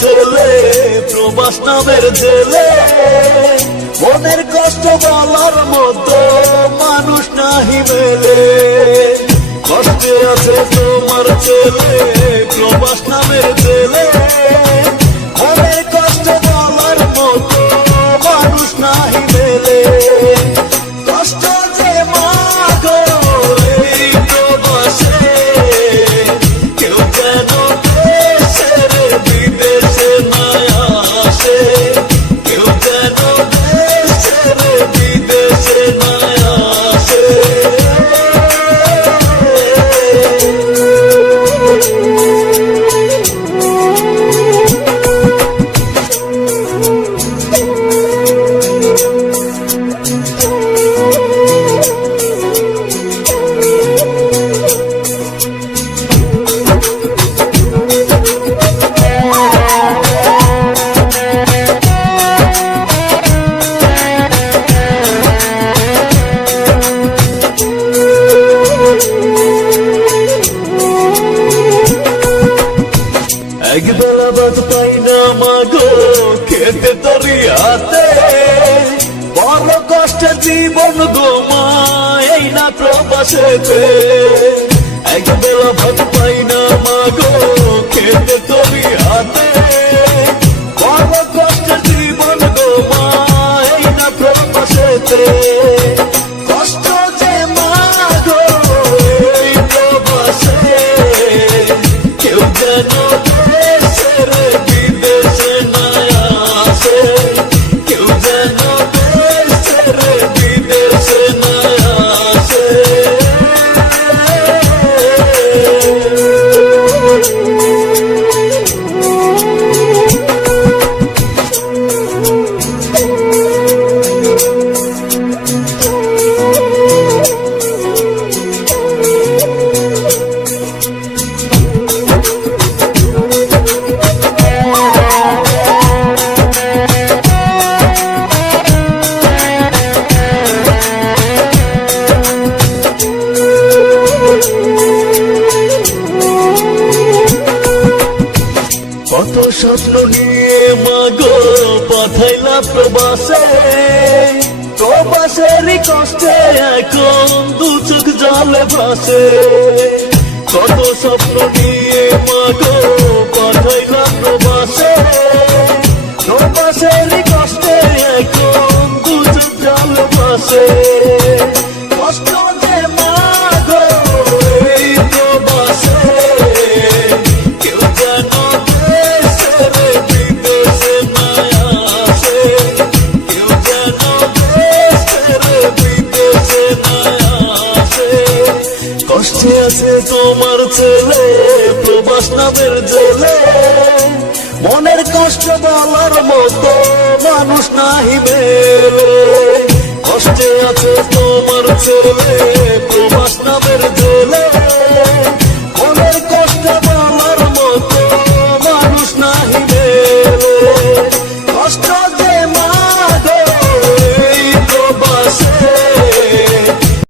ছেলে প্রবাস নামের জেলে, মনের কষ্ট বলার মতো মানুষ নাহি মেলে। কষ্টে আছে তোমার ছেলে প্রবাস নামের জেলে, মনের কষ্ট বলার মতো মানুষ নাহি মেলে। কষ্ট যে মাগো এই প্রবাসে, কেউ যেন দেশের বিদেশে না আসে, কেউ যেন দেশের বিদেশে না আসে। এক বেলা ভাত পাই না মাগো খেতে তরিয়াতে, বড় কষ্টে জীবন গোমা এই না প্রবাসেতে। এক বেলা ভাত পাই না মাগো খেতে তরিয়াতে, বড় কষ্টে জীবন গোমা এই না প্রবাসেতে। কষ্ট যে মাগো এই প্রবাসে, কেউ যেন দেশের বিদেশে না আসে, কেউ যেন দেশের বিদেশে না আসে। কত স্বপ্ন নিয়ে মাগো পাঠাইলা প্রবাসে, প্রবাসেরই কষ্টে এখন দু চোখ জলে ভাসে। কত স্বপ্ন নিয়ে মাগো পাঠাইলা প্রবাসে, প্রবাসেরই কষ্টে এখন দু চোখ জলে ভাসে। কষ্ট যে মাগো এই প্রবাসে, কেউ যেন দেশের বিদেশে না আসে, কেউ যেন দেশের বিদেশে না আসে। কষ্টে আছে তোমার ছেলে প্রবাস নামের জেলে, মনের কষ্ট বলার মতো মানুষ নাহি মেলে। কষ্টে আছে তোমার ছেলে